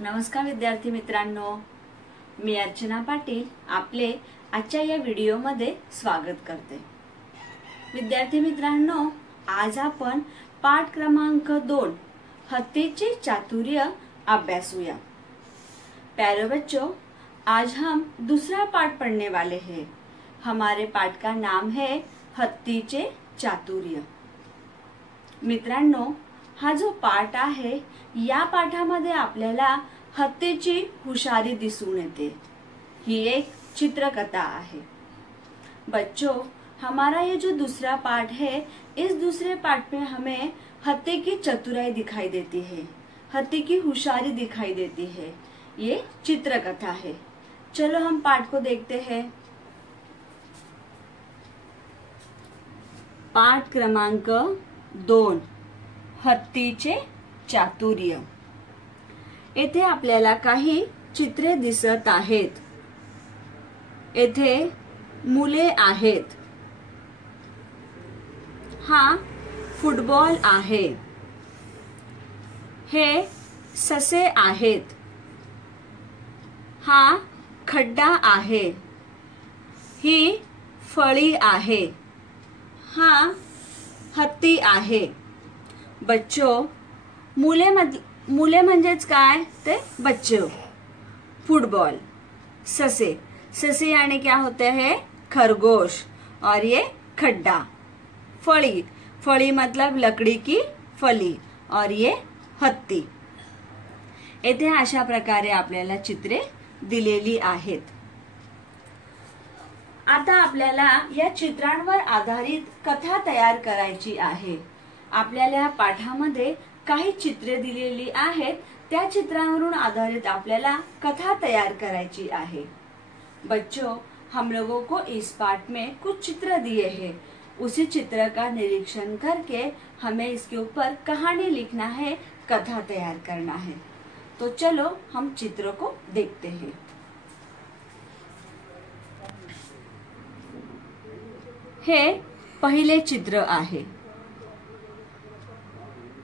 नमस्कार विद्यार्थी मित्रांनो, मी अर्चना पाटील आपले आजच्या या व्हिडिओमध्ये स्वागत करते। विद्यार्थी मित्रांनो, आज आपण पाठ क्रमांक 2 हत्तीचे चातुर्य अभ्यासूया। प्यारे बच्चों, आज हम दूसरा पाठ पढ़ने वाले हैं। हमारे पाठ का नाम है हत्तीचे चातुर्य। मित्रांनो, हा जो पाठ आहे या पाठामध्ये आपल्याला हत्तीची हुशारी दिसून येते। ही एक चित्रकथा आहे। बच्चों, हमारा ये जो दूसरा पाठ है, इस दूसरे पाठ में हमें हत्ती की चतुराई दिखाई देती है, हत्ती की हुशारी दिखाई देती है। ये चित्रकथा है। चलो हम पाठ को देखते हैं। पाठ क्रमांक 2 हत्तीचे चातुर्य। येथे आपल्याला काही चित्रे दिसत आहेत। येथे मुले आहेत। हा फुटबॉल आहे। हे ससे आहेत। हा खड्डा आहे। ही फळी आहे। हा हत्ती आहे। बच्चों, मुले म्हणजेच काय ते बच्चों। फुटबॉल, ससे, ससे यानी क्या होते हैं खरगोश, और ये खड्डा। फली, फली मतलब लकड़ी की फली, और ये हत्ती। येथे अशा प्रकारे आपल्याला चित्रे दिलेली आहेत। आता आपल्याला या चित्रांवर आधारित कथा तयार करायची आहे। आपल्याला या पाठामध्ये काही चित्रे दिलेली आहेत। त्या चित्रांवरून आधारित आपल्याला कथा तयार करायची आहे। बच्चों, हम लोगों को इस पाठ में कुछ चित्र दिए हैं। उसी चित्र का निरीक्षण करके हमें इसके ऊपर कहानी लिखना है, कथा तैयार करना है। तो चलो हम चित्र को देखते हैं। हे पहिले चित्र आहे।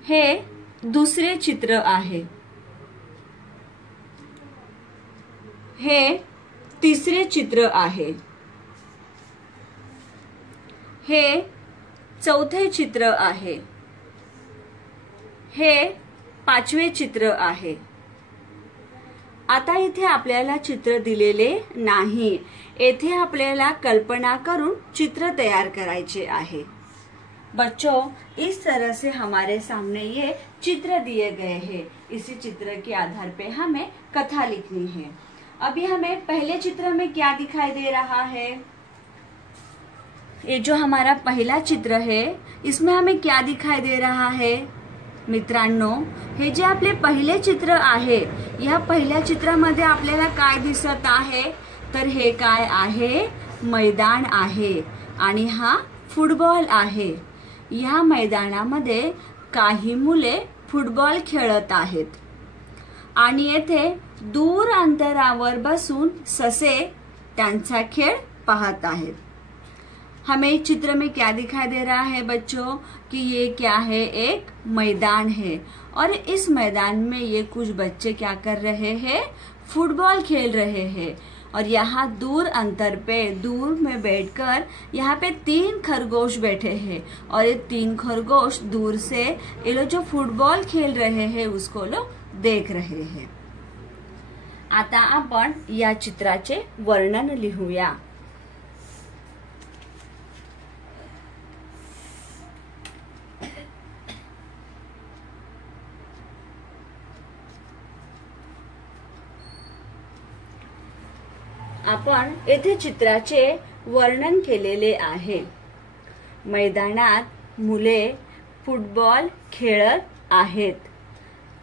हे दुसरे चित्र आहे। हे तिसरे चित्र आहे। हे चौथे चित्र आहे। हे पाचवे चित्र आहे। आता इथे आपल्याला चित्र दिलेले नाही। येथे आपल्याला कल्पना करून चित्र तयार करायचे आहे। बच्चों, इस तरह से हमारे सामने ये चित्र दिए गए हैं। इसी चित्र के आधार पे हमें कथा लिखनी है। अभी हमें पहले चित्र में क्या दिखाई दे रहा है? ये जो हमारा पहला चित्र है, इसमें हमें क्या दिखाई दे रहा है? मित्रांनो, हे जे आपले पहिले चित्र आहे, या पहिल्या चित्रामध्ये आपल्याला काय दिसत आहे? तर हे काय आहे? मैदान आहे आणि हा फुटबॉल आहे। या मैदानामध्ये काही मुले फुटबॉल खेळत आहेत आणि येथे दूर अंतरावर बसून ससे त्यांचा खेळ पाहत आहेत। हमें चित्र में क्या दिखाई दे रहा है बच्चों कि ये क्या है? एक मैदान है, और इस मैदान में ये कुछ बच्चे क्या कर रहे हैं? फुटबॉल खेल रहे हैं। और यहाँ दूर अंतर पे, दूर में बैठकर यहाँ पे 3 खरगोश बैठे हैं, और ये 3 खरगोश दूर से ये लोग जो फुटबॉल खेल रहे हैं उसको लोग देख रहे हैं। आता आपण या चित्राचे वर्णन लिहूया। आपण येथे चित्राचे वर्णन केलेले आहे। मैदानात मुले फुटबॉल खेळत आहेत।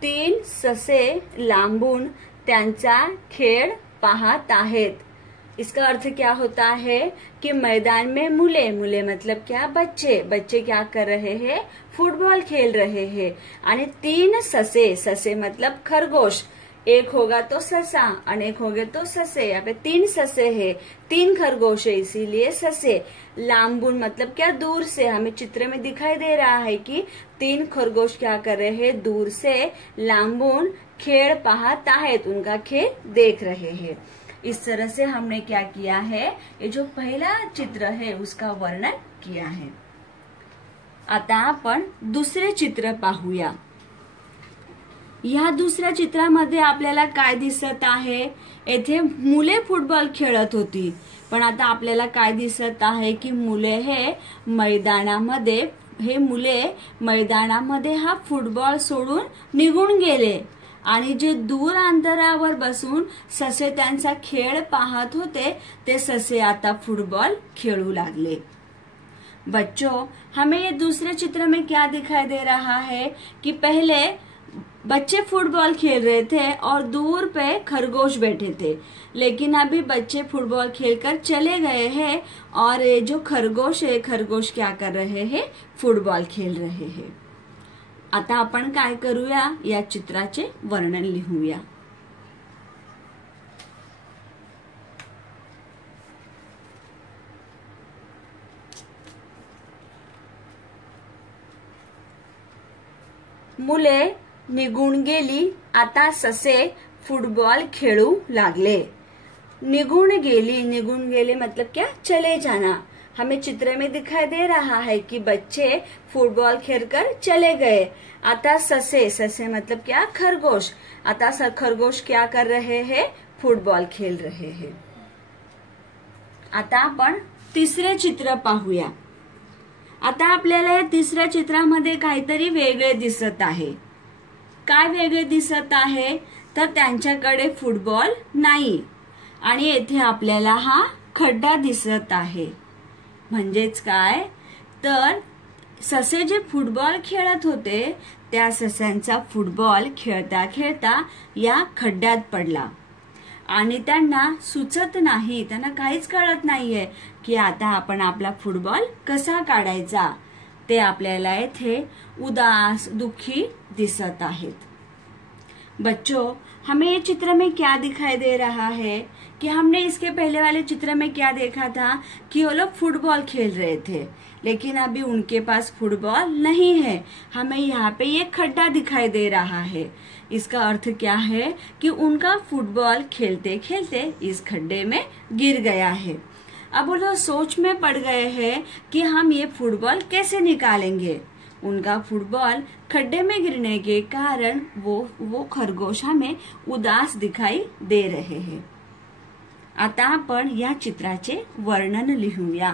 3 ससे लांबून त्यांचा खेळ पाहत आहेत। इसका अर्थ क्या होता है कि मैदान में मुले मतलब क्या? बच्चे, बच्चे क्या कर रहे हैं? फुटबॉल खेल रहे हैं। आणि 3 ससे, ससे मतलब खरगोश, एक होगा तो ससा और एक होगे तो ससे। यहाँ पे 3 ससे है, 3 खरगोश है, इसीलिए ससे। लांबुन मतलब क्या? दूर से। हमें चित्र में दिखाई दे रहा है कि 3 खरगोश क्या कर रहे हैं? दूर से लांबुन खेल पाहत आहेत, उनका खेल देख रहे हैं। इस तरह से हमने क्या किया है, ये जो पहला चित्र है उसका वर्णन किया है। आता आपण दुसरे चित्र पाहूया। या दुसऱ्या चित्रामध्ये आपल्याला काय दिसत आहे, येथे मुले फुटबॉल खेळत होती, पण आता आपल्याला काय दिसत आहे की मुले मैदानामध्ये हा फुटबॉल सोडून निघून गेले आणि जे दूर अंतरावर बसून ससे त्यांचा खेळ पाहत होते ते ससे आता फुटबॉल खेळू लागले। बच्चों, हमें ये दूसरे चित्र में क्या दिखाई दे रहा है कि पहले बच्चे फुटबॉल खेल रहे थे और दूर पे खरगोश बैठे थे, लेकिन अभी बच्चे फुटबॉल खेलकर चले गए हैं और ये जो खरगोश है, खरगोश क्या कर रहे हैं, फुटबॉल खेल रहे हैं। आता आपण काय करूया, या चित्राचे वर्णन लिहूया। मुले निघून गेली, आता ससे फुटबॉल खेळू लागले। निघून गेली मतलब क्या, चले जाना। हमें चित्र में दिखाई दे रहा है कि बच्चे फुटबॉल खेलकर चले गए। आता ससे मतलब क्या, खरगोश। आता खरगोश क्या कर रहे हैं, फुटबॉल खेल रहे हैं। आता आपण तिसरे चित्र पाहूया। आता आपल्याला या तिसऱ्या चित्रामध्ये काहीतरी वेगळे दिसत आहे। काय वेगळे दिसत आहे, तर त्यांच्याकडे फुटबॉल नाही आणि येथे आपल्याला हा खड्डा दिसत आहे। म्हणजेच काय, तर ससे जे फुटबॉल खेळत होते त्या सस्यांचा फुटबॉल खेळता खेळता या खड्ड्यात पडला आणि त्यांना सुचत नाही, त्यांना काहीच कळत नाहीये की आता आपण आपला फुटबॉल कसा काढायचा। ते आपल्याला येथे उदास दुखी दिसत आहेत। बच्चों, हमें ये चित्र में क्या दिखाई दे रहा है कि हमने इसके पहले वाले चित्र में क्या देखा था कि वो लोग फुटबॉल खेल रहे थे, लेकिन अभी उनके पास फुटबॉल नहीं है। हमें यहाँ पे ये खड्डा दिखाई दे रहा है। इसका अर्थ क्या है कि उनका फुटबॉल खेलते खेलते इस खड्डे में गिर गया है। अब वो लोग सोच में पड़ गए हैं कि हम ये फुटबॉल कैसे निकालेंगे। उनका फुटबॉल खड्डे में गिरने के कारण वो खरगोश हमें उदास दिखाई दे रहे हैं। आता आपण या चित्राचे वर्णन लिहूया।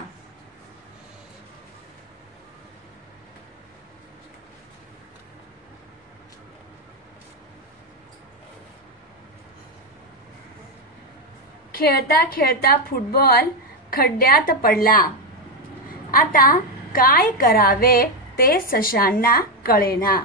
खेळता खेळता फुटबॉल खड्ड्यात पडला। आता काय करावे ते सशांना कळेना।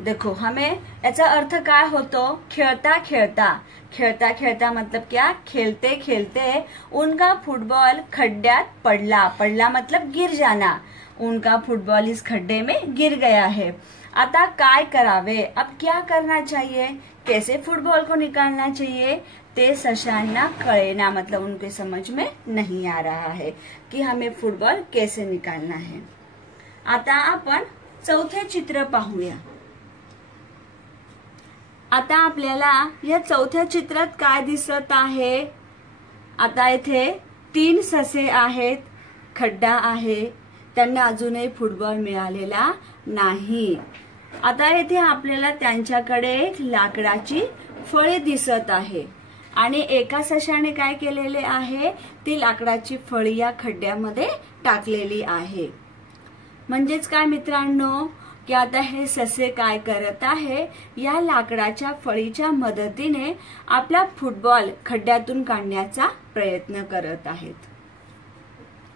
देखो, हमें याचा अर्थ काय होतो, खेळता खेळता मतलब क्या, खेलते खेलते उनका फुटबॉल खड्ड्यात पडला मतलब गिर जाना। उनका फुटबॉल इस खड्डे में गिर गया है। आता काय करावे, अब क्या करना चाहिए, कैसे फुटबॉल को निकालना चाहिए, ते सशांना कळेना मतलब उनके समझ में नहीं आ रहा है कि हमें फुटबॉल कैसे निकालना है। आता आपण चौथे चित्र पाहूया। आता आपल्याला या चौथ्या चित्रात काय दिसत आहे, आता इथे 3 ससे आहेत, खड्डा आहे, त्यांना अजूनही फुटबॉल मिळालेला नाही। आता इथे आपल्याला त्यांच्याकडे एक लाकडाची फळी दिसत आहे आणि एका सशाने काय केलेले आहे, ती लाकडाची फळी या खड्ड्यामध्ये टाकलेली आहे। म्हणजेच काय मित्रांनो, की आता हे ससे काय करत आहे, या लाकडाच्या फळीच्या मदतीने आपला फुटबॉल खड्ड्यातून काढण्याचा प्रयत्न करत आहेत।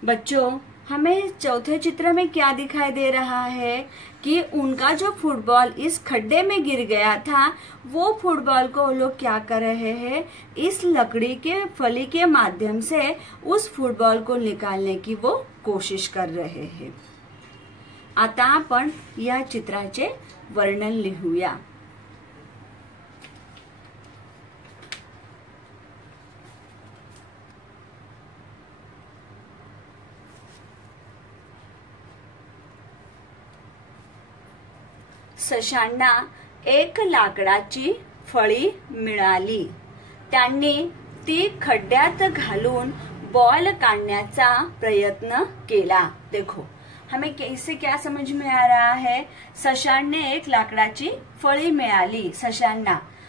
बच्चों, हमें चौथे चित्र में क्या दिखाई दे रहा है कि उनका जो फुटबॉल इस खड्डे में गिर गया था, वो फुटबॉल को वो लोग क्या कर रहे हैं, इस लकड़ी के फली के माध्यम से उस फुटबॉल को निकालने की वो कोशिश कर रहे हैं। आता आपण या चित्राचे वर्णन लिहूया। सशांना एक लाकडाची फळी मिळाली. त्यांनी ती खड्ड्यात घालून बॉल काढण्याचा प्रयत्न केला. देखो हमें इससे क्या समझ में आ रहा है? शशांक ने एक लाकडाची फळी मिळाली.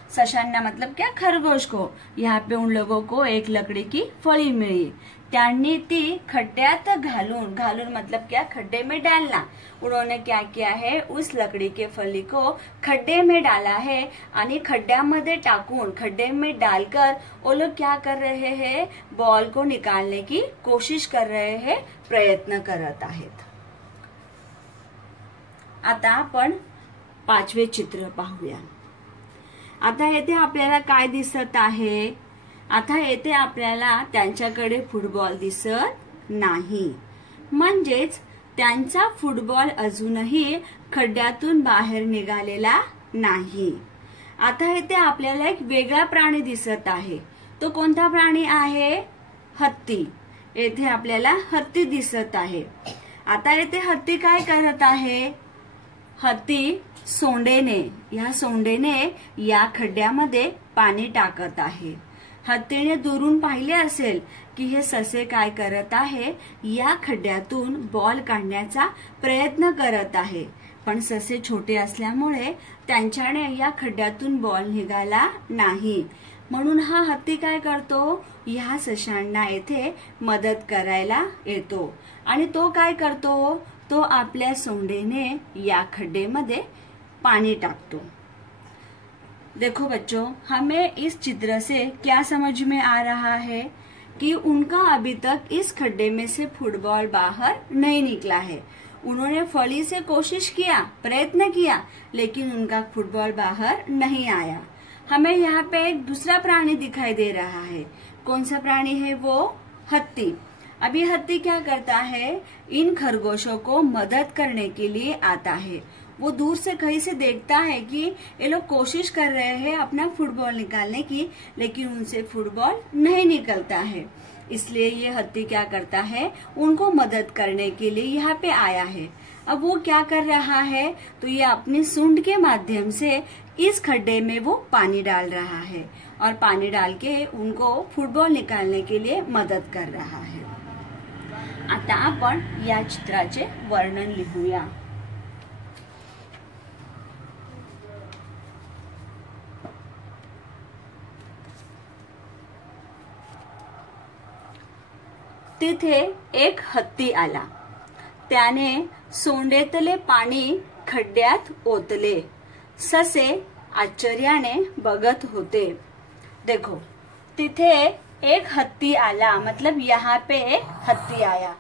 शशांना मतलब क्या? खरगोश को. यहाँ पे उन लोगों को एक लकड़ी की फली मिली. त्यांनी ती खड्ड्यात घालून मतलब क्या? खड्डे में डालना. उन्होंने क्या किया है? उस लकड़ी के फली को खड्डे में डाला है आणि खड्ड्यामध्ये टाकून खड्डे में डालकर वो लोग क्या कर रहे हैं? बॉल को निकालने की कोशिश कर रहे हैं, प्रयत्न करत आहेत. आता आपण 5वे चित्र पाहूया. आता येथे आपल्याला काय दिसत आहे? आता येथे आपल्याला त्यांच्याकडे फुटबॉल दिसत नाही, म्हणजेच त्यांचा फुटबॉल अजूनही खड्ड्यातून बाहेर निघालेला नाही. आता येथे आपल्याला एक वेगळा प्राणी दिसत आहे. तो कोणता प्राणी आहे? हत्ती. येथे आपल्याला हत्ती दिसत आहे. आता येथे हत्ती काय करत आहे? हत्ती या सोंडेने या खड्ड्यामध्ये पाणी टाकत आहे. हत्तीने दुरून पाहिले असेल की हे ससे काय करत आहे? या खड्ड्यातून बॉल काढण्याचा प्रयत्न करत आहे, पण ससे छोटे असल्यामुळे त्यांच्याने या खड्ड्यातून बॉल निघाला नाही. म्हणून हा हत्ती काय करतो? या सशांना येथे मदत करायला येतो आणि तो काय करतो? तो आपल्या सोंडेने या खड्डेमध्ये पानी टाकतो. देखो बच्चों, हमें इस चित्र से क्या समझ में आ रहा है कि उनका अभी तक इस खड्डे में से फुटबॉल बाहर नहीं निकला है. उन्होंने फली से कोशिश किया, प्रयत्न किया, लेकिन उनका फुटबॉल बाहर नहीं आया. हमें यहाँ पे एक दूसरा प्राणी दिखाई दे रहा है. कौन सा प्राणी है वो? हत्ती. अभी हत्ती क्या करता है? इन खरगोशों को मदद करने के लिए आता है. वो दूर से कहीं से देखता है कि ये लोग कोशिश कर रहे हैं अपना फुटबॉल निकालने की, लेकिन उनसे फुटबॉल नहीं निकलता है. इसलिए ये हत्ती क्या करता है? उनको मदद करने के लिए यहाँ पे आया है. अब वो क्या कर रहा है? तो ये अपने सूंड के माध्यम से इस खड्डे में वो पानी डाल रहा है और पानी डाल के उनको फुटबॉल निकालने के लिए मदद कर रहा है. आता आपण या चित्राचे वर्णन लिहूया. तिथे एक हत्ती आला. त्याने सोंडेतले पाणी खड्ड्यात ओतले. ससे आश्चर्याने बघत होते. देखो, तिथे एक हत्ती आला, मतलब यहाँ पे एक हत्ती आया.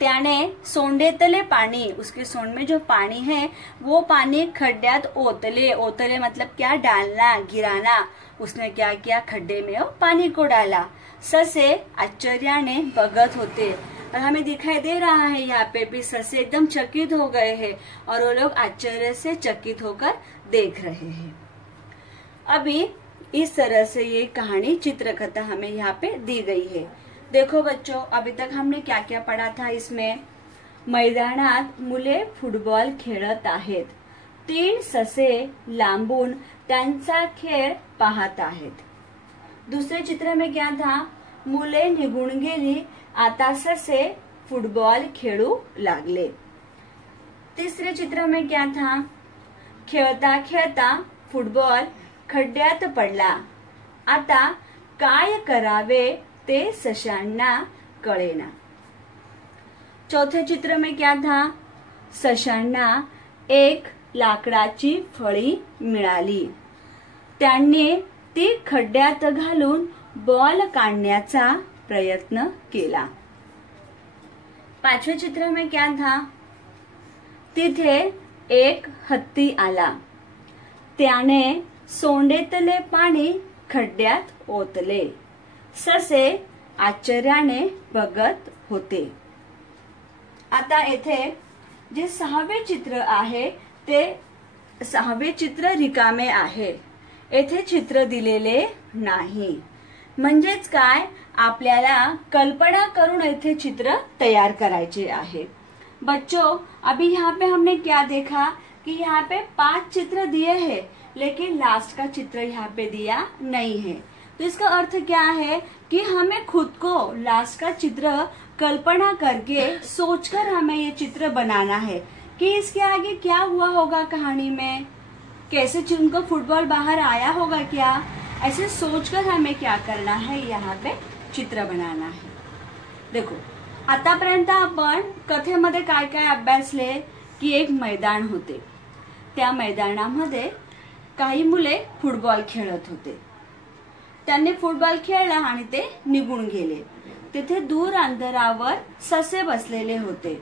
त्याने सोंडेतले पानी, उसके सोंड में जो पानी है वो पानी खड्ड्यात ओतले मतलब क्या? डालना, गिराना. उसने क्या किया? खड्डे में वो पानी को डाला. ससे आश्चर्याने बघत होते और हमें दिखाई दे रहा है यहाँ पे भी ससे एकदम चकित हो गए हैं और वो लोग आश्चर्य से चकित होकर देख रहे हैं. अभी इस तरह से ये कहानी चित्रकथा हमें यहाँ पे दी गई है. देखो बच्चों, अभी तक हमने क्या क्या पढ़ा था इसमें? मैदानात मुले फुटबॉल खेळत आहेत. 3 ससे लांबून त्यांचा खेळ पाहत आहेत. दूसरे चित्र में क्या था? मुले निघून गेली, आता ससे फुटबॉल खेळू लागले. तीसरे चित्र में क्या था? खेळता खेळता फुटबॉल खड्ड्यात पडला. आता काय करावे ते सशांना कळेना. चौथे चित्र में क्या था? सशांना एक लाकडाची फळी मिळाली. त्यांनी ती खड्ड्यात घालून बॉल काढण्याचा प्रयत्न केला. पाचवे चित्र में क्या था? तिथे एक हत्ती आला. त्याने सोंडेतले पाणी खड्ड्यात ओतले. ससे आश्चर्याने बघत होते. आता येथे जे 6वे चित्र आहे ते 6वे चित्र रिकामे आहे. येथे चित्र दिलेले नाही. म्हणजेच काय? आपल्याला कल्पना करून येथे चित्र तैयार करायचे आहे. बच्चों, अभी यहाँ पे हमने क्या देखा कि यहाँ पे 5 चित्र दिए हैं. लेकिन लास्ट का चित्र यहाँ पे दिया नहीं है। तो इसका अर्थ क्या है कि हमें खुद को लास्ट का चित्र कल्पना करके सोचकर हमें ये चित्र बनाना है कि इसके आगे क्या हुआ होगा कहानी में, कैसे उनको फुटबॉल बाहर आया होगा क्या, ऐसे सोचकर हमें क्या करना है, यहाँ पे चित्र बनाना है। देखो आतापर्यंत आपण कथेमध्ये काय काय अभ्यासले की एक मैदान होते, त्या मैदानामध्ये काही मुले फुटबॉल खेळत होते। त्यांनी फुटबॉल खेळला आणि ते निघून गेले। तिथे दूर अंतरावर ससे बसलेले होते।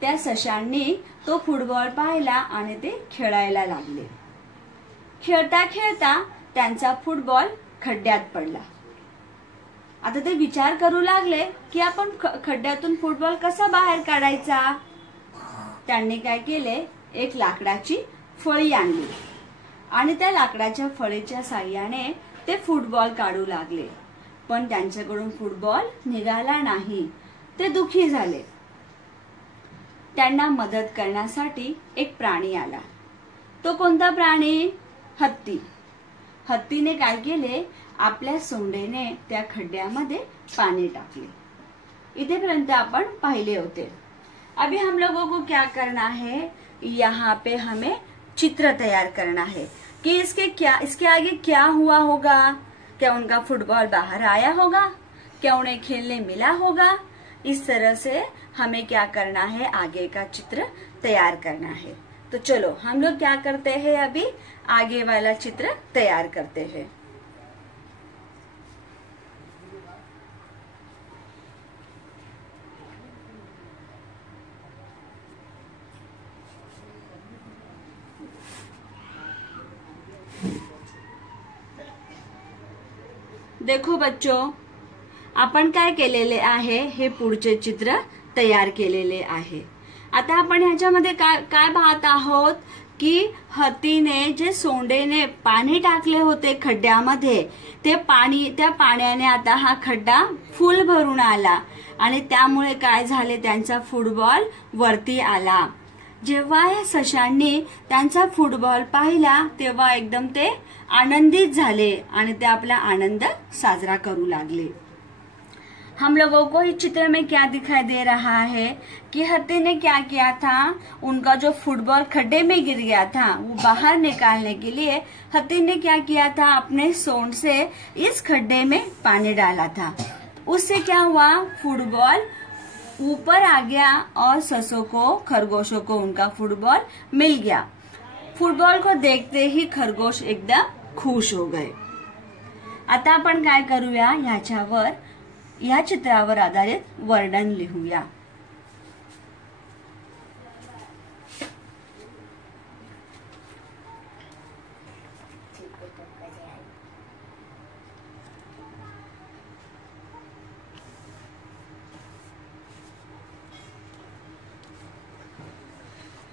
त्या सशांनी तो फुटबॉल पाहिला आणि ते खेळायला लागले। खेळता खेळता त्यांचा फुटबॉल खड्ड्यात पडला। आता ते विचार करू लागले की आपण खड्ड्यातून फुटबॉल कसा बाहेर काढायचा। त्यांनी काय केले, एक लाकडाची फळी आणली आणि त्या लाकडाच्या फळीच्या साहाय्याने ते फुटबॉल काढू लागले, पण त्यांच्याकडून फुटबॉल निघाला नाही। ते दुखी झाले। त्यांना मदत करण्यासाठी एक प्राणी आला। तो कोणता प्राणी? हत्ती। हत्तीने काय केले, आपल्या सोंडेने त्या खड्ड्यामध्ये पानी टाकले। इथेपर्यंत आपण पाहिले होते। अभी हम लोगों को क्या करना है, यहाँ पे हमें चित्र तैयार करना है कि इसके आगे क्या हुआ होगा। क्या उनका फुटबॉल बाहर आया होगा, क्या उन्हें खेलने मिला होगा। इस तरह से हमें क्या करना है, आगे का चित्र तैयार करना है। तो चलो हम लोग क्या करते हैं, अभी आगे वाला चित्र तैयार करते हैं। देखो बच्चों, आपण काय केलेले आहे, हे पुढचे चित्र तयार केलेले आहे। आता आपण ह्याच्यामध्ये काय पाहत आहोत की हत्तीने जे सोंडेने पाणी टाकले होते खड्ड्यामध्ये, त्या पाण्याने आता हा खड्डा फुल भरून आला आणि त्यामुळे काय झाले, त्यांचा फुटबॉल वरती आला। जेव्हा या सशांनी त्यांचा फुटबॉल पाहिला तेव्हा एकदम ते आनंदित झाले आणि ते आपला आनंद साजरा करू लागले। हम लोगों को इस चित्र में क्या दिखाई दे रहा है कि हत्ती ने क्या किया था, उनका जो फुटबॉल खड्डे में गिर गया था वो बाहर निकालने के लिए हत्ती ने क्या किया था, अपने सोंड से इस खड्डे में पानी डाला था। उससे क्या हुआ, फुटबॉल ऊपर आ गया और ससों को, खरगोशों को उनका फुटबॉल मिल गया। फुटबॉल को देखते ही खरगोश एकदम खुश हो गए। आता आपण काय करूया, ह्याच्यावर या चित्रावर आधारित वर्णन लिहूया।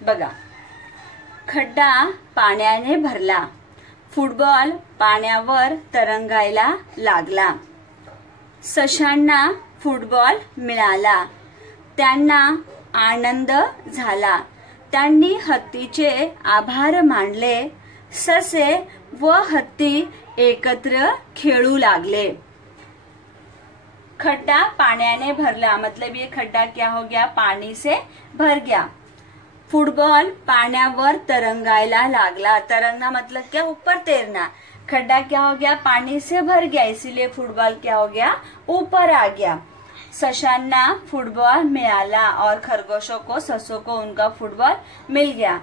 बघा, खड्डा पाण्याने भरला, फुटबॉल पाण्यावर तरंगायला लागला, सशांना फुटबॉल मिळाला, त्यांना आनंद झाला, त्यांनी हत्तीचे आभार मानले, ससे व हत्ती एकत्र खेळू लागले। खड्डा पाण्याने भरला मतलब ये खड्डा क्या हो गया, पानी से भर गया। फुटबॉल पाण्यावर तरंगायला लागला, तरंगना मतलब क्या, ऊपर तैरना। खड्डा क्या हो गया, पानी से भर गया, इसीलिए फुटबॉल क्या हो गया, ऊपर आ गया। सशांना फुटबॉल मिळाला और खरगोशों को, ससों को उनका फुटबॉल मिल गया।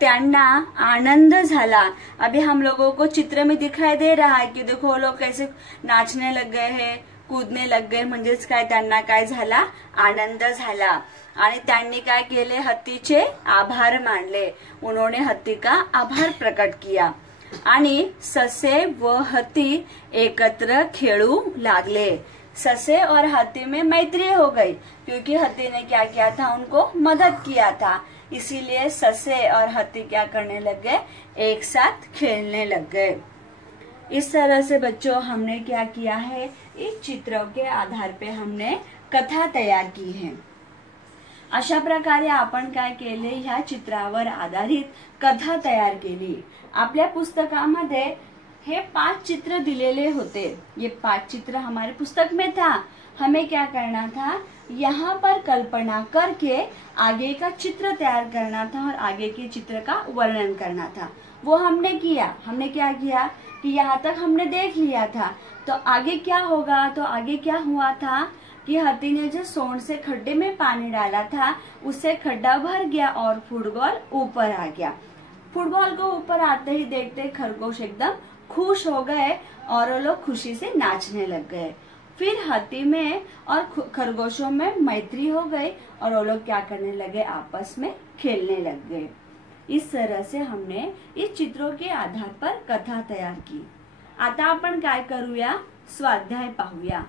त्यांना आनंद झाला। अभी हम लोगों को चित्र में दिखाई दे रहा है कि देखो वो लोग कैसे नाचने लग गए हैं, कूदने लग गए, म्हणजेच काय, त्यांना काय झाला, आनंद झाला। आणि त्यांनी काय केले, हत्तीचे आभार मानले, उन्होंने हत्ती का आभार प्रकट किया। आणि ससे व हत्ती एकत्र खेळू लागले। ससे और हत्ती में मैत्री हो गई क्योंकि हत्ती ने क्या किया था, उनको मदद किया था, इसीलिए ससे और हत्ती क्या करने लग गए, एक साथ खेलने लग गए। इस तरह से बच्चों हमने क्या किया है, इस चित्रों के आधार पे हमने कथा तैयार की है। अशा प्रकारे आपण काय केले, ह्या चित्रावर आधारित कथा तयार केली। आपल्या पुस्तकामध्ये हे 5 चित्र दिलेले होते। ये 5 चित्र हमारे पुस्तक में था। हमें क्या करना था, यहाँ पर कल्पना करके आगे का चित्र तैयार करना था और आगे के चित्र का वर्णन करना था। वो हमने किया। हमने क्या किया कि यहाँ तक हमने देख लिया था, तो आगे क्या होगा, तो आगे क्या हुआ था कि हाथी ने जो सोंड से खड्डे में पानी डाला था, उससे खड्डा भर गया और फुटबॉल ऊपर आ गया। फुटबॉल को ऊपर आते ही देखते खरगोश एकदम खुश हो गए और वो लोग खुशी से नाचने लग गए। फिर हाथी में और खरगोशों में मैत्री हो गई और वो लोग क्या करने लगे, आपस में खेलने लग गए। इस तरह से हमने इस चित्रों के आधार पर कथा तयार की। आता आपण काय करूया, स्वाध्याय पाहूया।